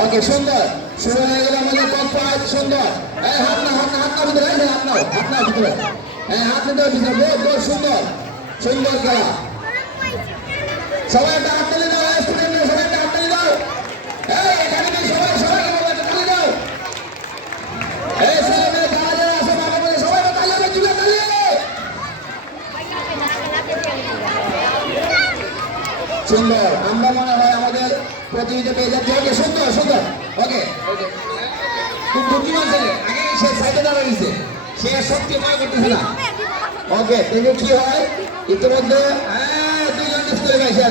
ওকে সুন্দর শুরু হয়ে গেল আমাদের টপ 5 সুন্দর এই হাত না ভিতরে হাত না ভিতরে এই হাত নিতে ভিতরে বহুত সুন্দর সুন্দর খেলা সবাই একটা হাত তুলে দাও স্টুডেন্টরা সবাই একটা হাত তুলে দাও এই এখানে সবাই একটা তুলে দাও এই ছেলেমেয়ে যারা আছে বাবা বলে সবাই তালি হবে তুলে তালি সুন্দর আমরা মনে হয় আমাদের প্রতিযোগিতা পেয়ে যাচ্ছি ওকে সুন্দর ওকে খুব বুদ্ধিমান ছেলে আগে সে সাইডে দাঁড়িয়েছে সে শক্তি মনে করতেছে না ওকে দেখে কি হয় ইতিমধ্যে দুইজন স্কুলে গেছে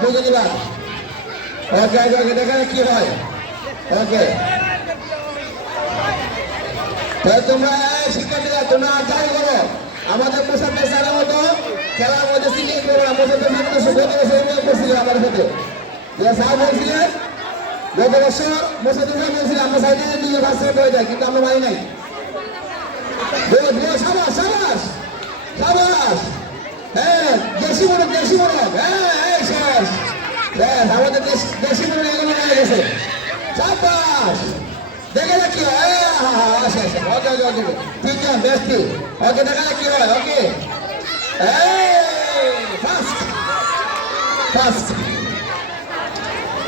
বুঝে নিলাম ওকে দেখালে কি হয় ওকে তোমরা শিক্ষার্থীরা তোমরা যাই করো আমাদের মোসাফের স্যারের মতো খেলার মধ্যে সিটিং করবো না মোসাফের করছিলেন আমার সাথে স্যার বলছিলেন গত বছর মোসাফের স্যার বলছিলেন আমরা সাইডে দিয়ে ভাষা হয়ে যায় কিন্তু আমরা মানি নাই সাবাস হ্যাঁ দেশি মোড়ক হ্যাঁ শেষ আমাদের দেশি মোড়ক এগুলো হয়ে গেছে সাবাস দেখে না কি হয় ওকে ঠিক আছে বেস্ট ওকে দেখা না কি হয় ওকে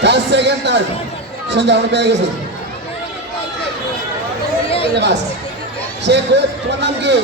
ফার্স্ট সেকেন্ড থার্ড সন্ধ্যা আমরা পেয়ে গেছি সে তোমার নাম কি